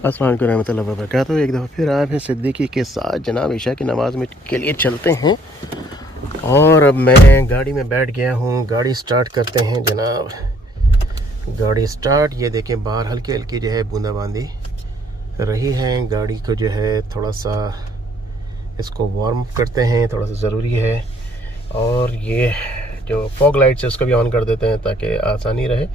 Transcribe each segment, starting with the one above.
अस्सलाम वालेकुम रहमतुल्लाहि व बरकातहू। एक दफ़ा फिर आप हैं सिद्दीकी के साथ जनाब ईशा की नमाज़ में के लिए चलते हैं। और अब मैं गाड़ी में बैठ गया हूँ, गाड़ी स्टार्ट करते हैं जनाब। गाड़ी स्टार्ट, ये देखें बाहर हल्की हल्की जो है बूंदाबांदी रही है। गाड़ी को जो है थोड़ा सा इसको वार्म करते हैं, थोड़ा सा ज़रूरी है। और ये जो फॉग लाइट्स है उसको भी ऑन कर देते हैं ताकि आसानी रहे।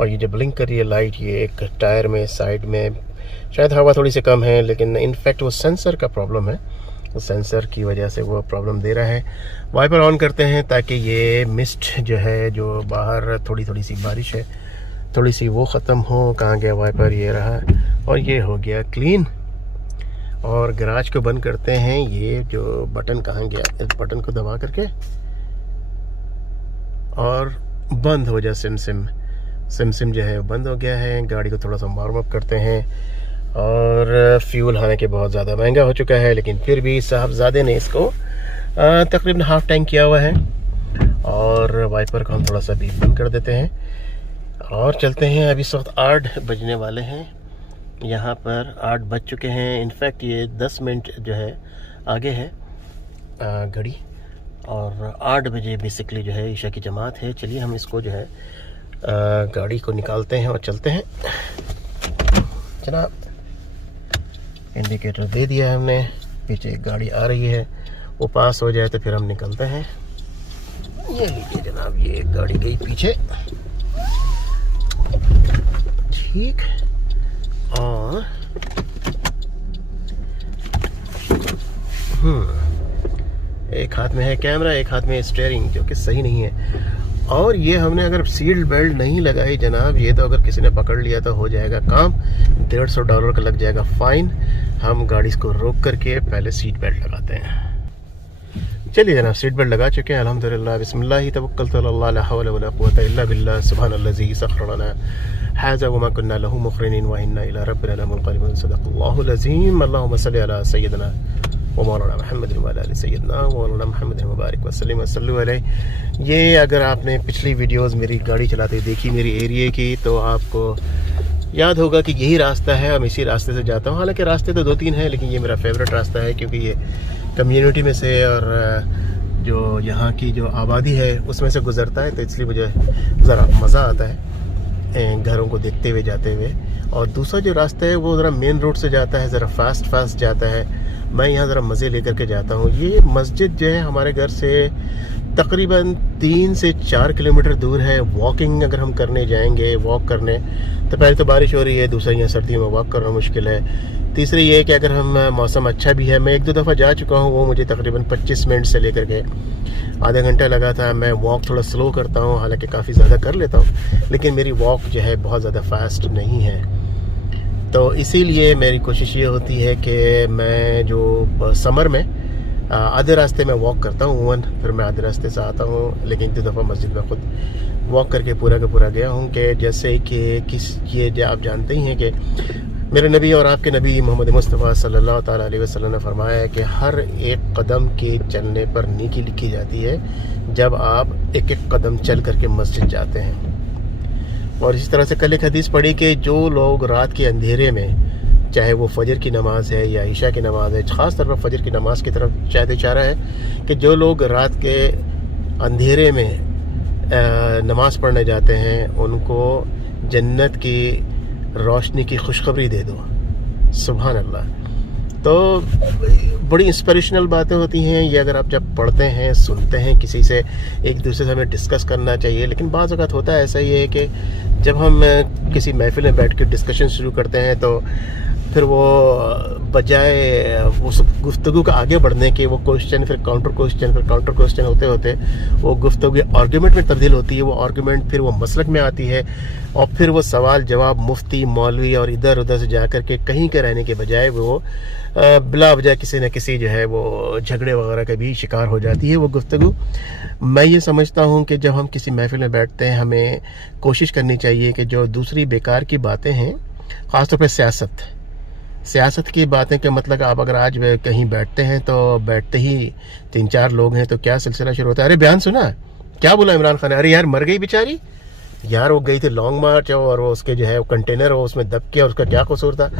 और ये जो ब्लिंक कर रही है लाइट, ये एक टायर में साइड में शायद हवा थोड़ी सी कम है, लेकिन इनफैक्ट वो सेंसर का प्रॉब्लम है, उस सेंसर की वजह से वो प्रॉब्लम दे रहा है। वाइपर ऑन करते हैं ताकि ये मिस्ट जो है, जो बाहर थोड़ी थोड़ी सी बारिश है, थोड़ी सी वो ख़त्म हो। कहाँ गया वाइपर, ये रहा, और ये हो गया क्लीन। और गैराज को बंद करते हैं। ये जो बटन कहाँ गया, इस बटन को दबा करके और बंद हो जाए। सिम जो है बंद हो गया है। गाड़ी को थोड़ा सा वार्म अप करते हैं। और फ्यूल हालांकि बहुत ज़्यादा महंगा हो चुका है, लेकिन फिर भी साहबजादे ने इसको तकरीबन हाफ टैंक किया हुआ है। और वाइपर को हम थोड़ा सा भी बंद कर देते हैं और चलते हैं। अभी इस वक्त 8 बजने वाले हैं, यहाँ पर 8 बज चुके हैं। इनफैक्ट ये 10 मिनट जो है आगे है घड़ी, और 8 बजे बेसिकली जो है ईशा की जमात है। चलिए हम इसको जो है गाड़ी को निकालते हैं और चलते हैं जनाब। इंडिकेटर दे दिया है हमने, पीछे एक गाड़ी आ रही है, वो पास हो जाए तो फिर हम निकलते हैं। ये लीजिए जनाब, ये एक गाड़ी गई पीछे, ठीक। और एक हाथ में है कैमरा, एक हाथ में स्टीयरिंग, जो कि सही नहीं है। और ये हमने अगर सीट बेल्ट नहीं लगाई जनाब, ये तो अगर किसी ने पकड़ लिया तो हो जाएगा काम, $150 का लग जाएगा फ़ाइन। हम गाड़ी को रोक करके पहले सीट बेल्ट लगाते हैं। चलिए जनाब, सीट बेल्ट लगा चुके हैं अल्हम्दुलिल्लाह। बिस्मिल्लाह तवक्कलतु अल्लाह, ला हौला वला कुव्वता इल्ला बिल्लाह, सुब्हानल्लाज़ी सख़्ख़र लना हाज़ा वमा कुन्ना लहू मुक़रिनीन व इन्ना इला रब्बिना लमुनक़लिबून। सदक़ल्लाहुल अज़ीम। अल्लाहुम्मा सल्लि अला सय्यिदिना व मौलाना मुहम्मद व अला आलि सय्यिदिना व मौलाना मुहम्मद व बारिक व सल्लिम व सल्लु अलैहि। ये अगर आपने पिछली वीडियोस मेरी गाड़ी चलाते देखी मेरी एरिया की, तो आपको याद होगा कि यही रास्ता है, हम इसी रास्ते से जाता हूँ। हालांकि रास्ते तो 2-3 हैं, लेकिन ये मेरा फेवरेट रास्ता है, क्योंकि ये कम्युनिटी में से और जो यहाँ की जो आबादी है उसमें से गुज़रता है, तो इसलिए मुझे ज़रा मज़ा आता है घरों को देखते हुए जाते हुए। और दूसरा जो रास्ता है वो ज़रा मेन रोड से जाता है, ज़रा फास्ट जाता है। मैं यहाँ ज़रा मज़े लेकर के जाता हूँ। ये मस्जिद जो है हमारे घर से तकरीबन 3 से 4 किलोमीटर दूर है। वॉकिंग अगर हम करने जाएंगे, वॉक करने, तो पहले तो बारिश हो रही है, दूसरा यहाँ सर्दियों में वॉक करना मुश्किल है। तीसरी ये कि अगर हम मौसम अच्छा भी है, मैं 1-2 दफ़ा जा चुका हूँ, वो मुझे तकरीबन 25 मिनट से लेकर के आधा घंटा लगा था। मैं वॉक थोड़ा स्लो करता हूँ, हालांकि काफ़ी ज़्यादा कर लेता हूँ, लेकिन मेरी वॉक जो है बहुत ज़्यादा फास्ट नहीं है। तो इसीलिए मेरी कोशिश ये होती है कि मैं जो समर में आधे रास्ते में वॉक करता हूँ, फिर मैं आधे रास्ते से आता हूँ। लेकिन 2 दफ़ा मस्जिद में ख़ुद वॉक करके पूरा का पूरा गया हूँ। कि जैसे कि ये आप जानते ही हैं कि मेरे नबी और आपके नबी मोहम्मद मुस्तफ़ा सल्लल्लाहु ताला अलैहि वसल्लम ने फरमाया है कि हर एक कदम के चलने पर नेकी लिखी जाती है जब आप एक एक कदम चल करके मस्जिद जाते हैं। और इसी तरह से कल एक हदीस पढ़ी कि जो लोग रात के अंधेरे में, चाहे वो फजर की नमाज़ है या ईशा की नमाज़ है, ख़ास तौर पर फजर की नमाज़ की तरफ शायद इशारा है कि जो लोग रात के अंधेरे में नमाज़ पढ़ने जाते हैं उनको जन्नत की रोशनी की खुशखबरी दे दो। सुभान अल्लाह। तो बड़ी इंस्पिरेशनल बातें होती हैं ये, अगर आप जब पढ़ते हैं, सुनते हैं किसी से, एक दूसरे से हमें डिस्कस करना चाहिए। लेकिन बाज़ वक़्त होता है ऐसा ही है कि जब हम किसी महफिल में बैठ के डिस्कशन शुरू करते हैं, तो फिर वो बजाय उस गुफ्तगू का आगे बढ़ने के, वो क्वेश्चन फिर काउंटर क्वेश्चन होते होते वो गुफ्तगू आर्गूमेंट में तब्दील होती है। वो आर्गूमेंट फिर वो मसलक में आती है, और फिर वो सवाल जवाब मुफ्ती मौलवी और इधर उधर से जा कर के कहीं के रहने के बजाय वो बिला वजह किसी न किसी जो है वो झगड़े वगैरह का भी शिकार हो जाती है वो गुफ्तगू। मैं ये समझता हूँ कि जब हम किसी महफिल में बैठते हैं, हमें कोशिश करनी चाहिए कि जो दूसरी बेकार की बातें हैं, ख़ासतौर पर सियासत की बातें के मतलब आप अगर आज कहीं बैठते हैं तो बैठते ही 3-4 लोग हैं तो क्या सिलसिला शुरू होता है, अरे बयान सुना, क्या बोला इमरान खान ने, अरे यार मर गई बेचारी, यार वो गई थी लॉन्ग मार्च और वो उसके जो है कंटेनर हो उसमें दब के, और उसका क्या कसूर था।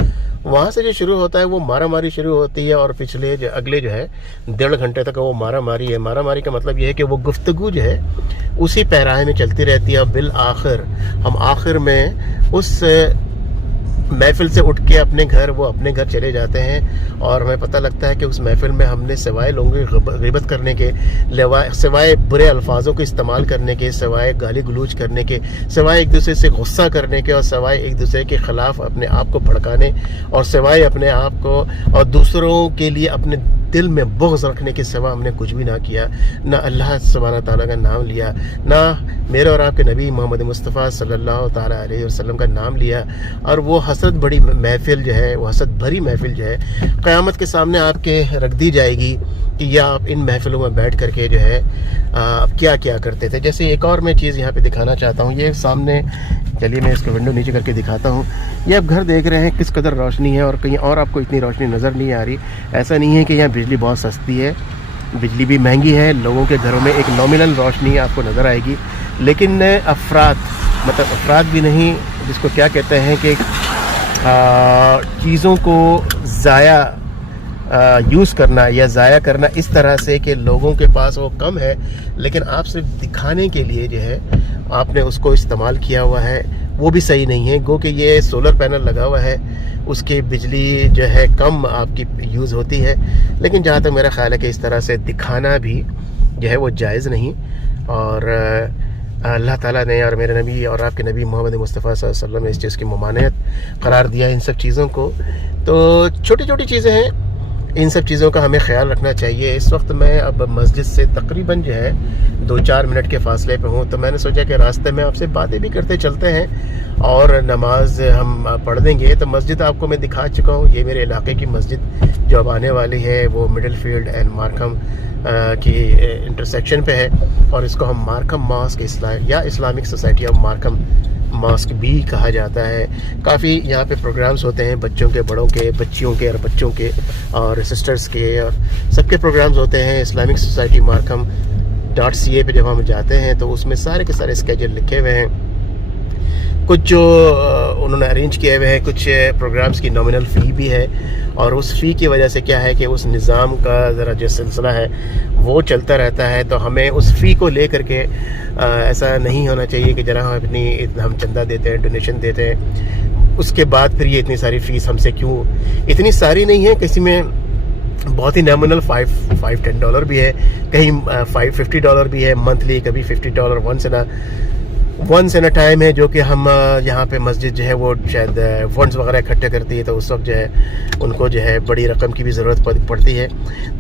वहाँ से जो शुरू होता है वो मारा मारी शुरू होती है, और पिछले जो अगले जो है 1.5 घंटे तक वो मारा मारी है। मारा मारी का मतलब ये है कि वो गुफ्तगू जो है उसी पैराहे में चलती रहती है। बिल आखिर हम आखिर में उस महफिल से उठ के वो अपने घर चले जाते हैं, और हमें पता लगता है कि उस महफिल में हमने सिवाय लोगों की ग़िबत करने के, सिवाय बुरे अल्फाजों को इस्तेमाल करने के, सिवाय गाली गलूज करने के, सिवाय एक दूसरे से गुस्सा करने के, और सिवाय एक दूसरे के ख़िलाफ़ अपने आप को भड़काने, और सिवाय अपने आप को और दूसरों के लिए अपने दिल में बुग़्ज़ रखने के सिवा हमने कुछ भी ना किया। ना अल्लाह सुब्हानहू तआला का नाम लिया, ना मेरे और आपके नबी मोहम्मद मुस्तफ़ा सल्लल्लाहु ताला अलैहि वसल्लम का नाम लिया। और वो हसरत बड़ी महफिल जो है, वो हसरत भरी महफिल जो है क़यामत के सामने आपके रख दी जाएगी कि या आप इन महफिलों में बैठ करके जो है क्या क्या करते थे। जैसे एक और मैं चीज़ यहाँ पे दिखाना चाहता हूँ, ये सामने, चलिए मैं इसको विंडो नीचे करके दिखाता हूँ। ये आप घर देख रहे हैं किस कदर रोशनी है, और कहीं और आपको इतनी रोशनी नज़र नहीं आ रही। ऐसा नहीं है कि यहाँ बिजली बहुत सस्ती है, बिजली भी महंगी है। लोगों के घरों में एक नॉमिनल रोशनी आपको नज़र आएगी, लेकिन अफराद भी नहीं, जिसको क्या कहते हैं कि चीज़ों को ज़ाया यूज़ करना या ज़ाया करना इस तरह से कि लोगों के पास वो कम है, लेकिन आप सिर्फ दिखाने के लिए जो है आपने उसको इस्तेमाल किया हुआ है, वो भी सही नहीं है। गो कि ये सोलर पैनल लगा हुआ है, उसकी बिजली जो है कम आपकी यूज़ होती है, लेकिन जहाँ तक मेरा ख़्याल है कि इस तरह से दिखाना भी जो है वो जायज़ नहीं। और अल्लाह ताला ने और मेरे नबी और आपके नबी मोहम्मद मुस्तफ़ा सल्लल्लाहु अलैहि वसल्लम ने इस चीज़ की ममानियत करार दिया इन सब चीज़ों को। तो छोटी छोटी चीज़ें हैं, इन सब चीज़ों का हमें ख्याल रखना चाहिए। इस वक्त मैं अब मस्जिद से तकरीबन जो है 2-4 मिनट के फ़ासले पे हूँ, तो मैंने सोचा कि रास्ते में आपसे बातें भी करते चलते हैं और नमाज हम पढ़ देंगे। तो मस्जिद आपको मैं दिखा चुका हूँ, ये मेरे इलाके की मस्जिद जो अब आने वाली है वो मिडिल फील्ड एंड मार्कम की इंटरसेक्शन पे है, और इसको हम मार्कम मॉस्क या Islamic society of Markham mosque भी कहा जाता है। काफ़ी यहाँ पे प्रोग्राम्स होते हैं, बच्चों के, बड़ों के, बच्चियों के और बच्चों के और सिस्टर्स के, और सबके प्रोग्राम्स होते हैं। इस्लामिक सोसाइटी मार्कम .ca पे जब हम जाते हैं तो उसमें सारे के सारे स्केड्यूल लिखे हुए हैं, कुछ जो उन्होंने अरेंज किए हुए हैं, कुछ प्रोग्राम्स की नॉमिनल फ़ी भी है। और उस फ़ी की वजह से क्या है कि उस निज़ाम का ज़रा जो सिलसिला है वो चलता रहता है। तो हमें उस फ़ी को ले करके ऐसा नहीं होना चाहिए कि जरा हम चंदा देते हैं, डोनेशन देते हैं, उसके बाद फिर ये इतनी सारी फ़ीस हमसे क्यों। इतनी सारी नहीं है, किसी में बहुत ही नॉमिनल $5-10 भी है, कहीं $50 भी है मंथली, कभी $50 वंस इन अ टाइम है, जो कि हम यहाँ पे मस्जिद जो है वो शायद फंड्स वगैरह इकट्ठे करती है, तो उस वक्त जो है उनको जो है बड़ी रकम की भी ज़रूरत पड़ती है।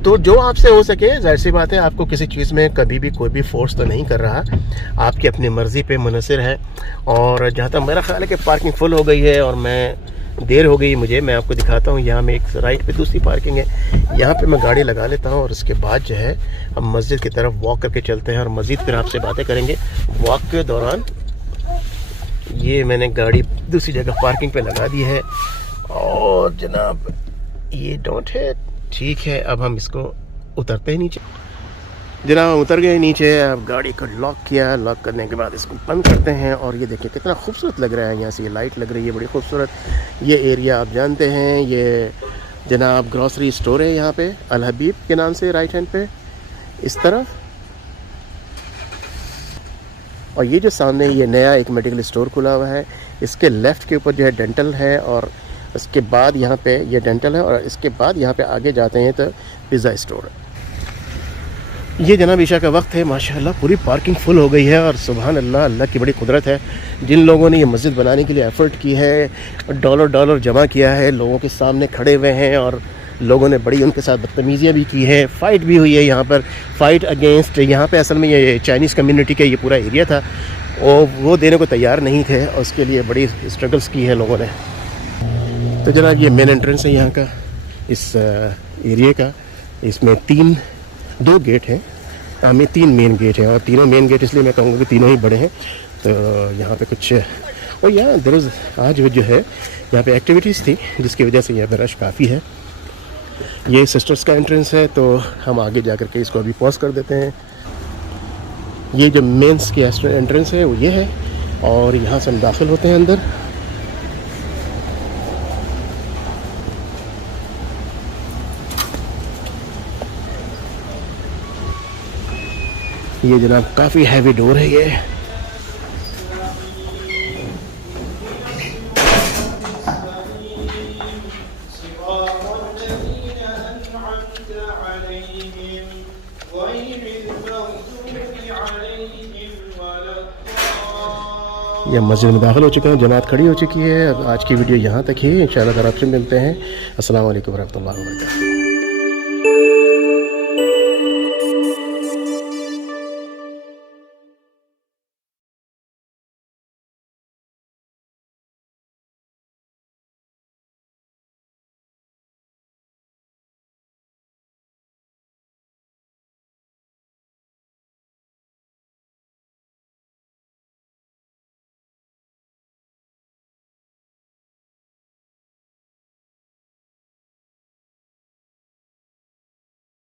तो जो आपसे हो सके, जाहिर सी बात है, आपको किसी चीज़ में कभी भी कोई भी फोर्स तो नहीं कर रहा, आपकी अपनी मर्ज़ी पे मुनहसर है। और जहाँ तक मेरा ख्याल है कि पार्किंग फुल हो गई है और देर हो गई मुझे, मैं आपको दिखाता हूँ। यहाँ में एक राइट पे दूसरी पार्किंग है, यहाँ पे मैं गाड़ी लगा लेता हूँ और उसके बाद जो है हम मस्जिद की तरफ वॉक करके चलते हैं और मज़ीद फिर आपसे बातें करेंगे वॉक के दौरान। ये मैंने गाड़ी दूसरी जगह पार्किंग पे लगा दी है और जनाब ये डॉट है, ठीक है। अब हम इसको उतरते हैं नीचे। जनाब उतर गए नीचे, अब गाड़ी को लॉक किया, लॉक करने के बाद इसको बंद करते हैं। और ये देखिए कितना खूबसूरत लग रहा है, यहाँ से ये लाइट लग रही है बड़ी खूबसूरत। ये एरिया आप जानते हैं, ये जनाब ग्रॉसरी स्टोर है यहाँ पे, अल हबीब के नाम से, राइट हैंड पे इस तरफ। और ये जो सामने ये नया एक मेडिकल स्टोर खुला हुआ है, इसके लेफ़्ट के ऊपर जो है डेंटल है, और इसके बाद यहाँ पे ये डेंटल है, और इसके बाद यहाँ पे आगे जाते हैं तो पिज़्ज़ा स्टोर है। ये जनाब ईशा का वक्त है, माशाल्लाह पूरी पार्किंग फुल हो गई है। और सुभान अल्लाह, अल्लाह की बड़ी कुदरत है, जिन लोगों ने ये मस्जिद बनाने के लिए एफ़र्ट की है, डॉलर जमा किया है, लोगों के सामने खड़े हुए हैं और लोगों ने बड़ी उनके साथ बदतमीज़ियाँ भी की है, फ़ाइट भी हुई है यहाँ पर, फ़ाइट अगेंस्ट। यहाँ पे असल में ये चाइनीज़ कम्युनिटी का ये पूरा एरिया था, वो देने को तैयार नहीं थे, और उसके लिए बड़ी स्ट्रगल्स की है लोगों ने। तो जनाब ये मेन एंट्रेंस है यहाँ का, इस एरिया का। इसमें 2 गेट हैं, हमें 3 मेन गेट हैं, और तीनों मेन गेट इसलिए मैं कहूँगा कि तीनों ही बड़े हैं। तो यहाँ पे कुछ, और यहाँ दरअसल आज जो है यहाँ पे एक्टिविटीज़ थी, जिसकी वजह से यहाँ पे रश काफ़ी है। ये सिस्टर्स का एंट्रेंस है, तो हम आगे जा कर के इसको अभी पॉज कर देते हैं। ये जो मेंस की एंट्रेंस है वो ये है, اور یہاں سے ہم داخل ہوتے ہیں اندر. یہ جناب کافی ہیوی ڈور ہے یہ. یہ مسجد میں داخل ہو چکے ہیں, جماعت کھڑی ہو چکی ہے. اب آج کی ویڈیو یہاں تک ہی, انشاءاللہ ذرا آپ سے ملتے ہیں. السلام علیکم ورحمۃ اللہ وبرکاتہ.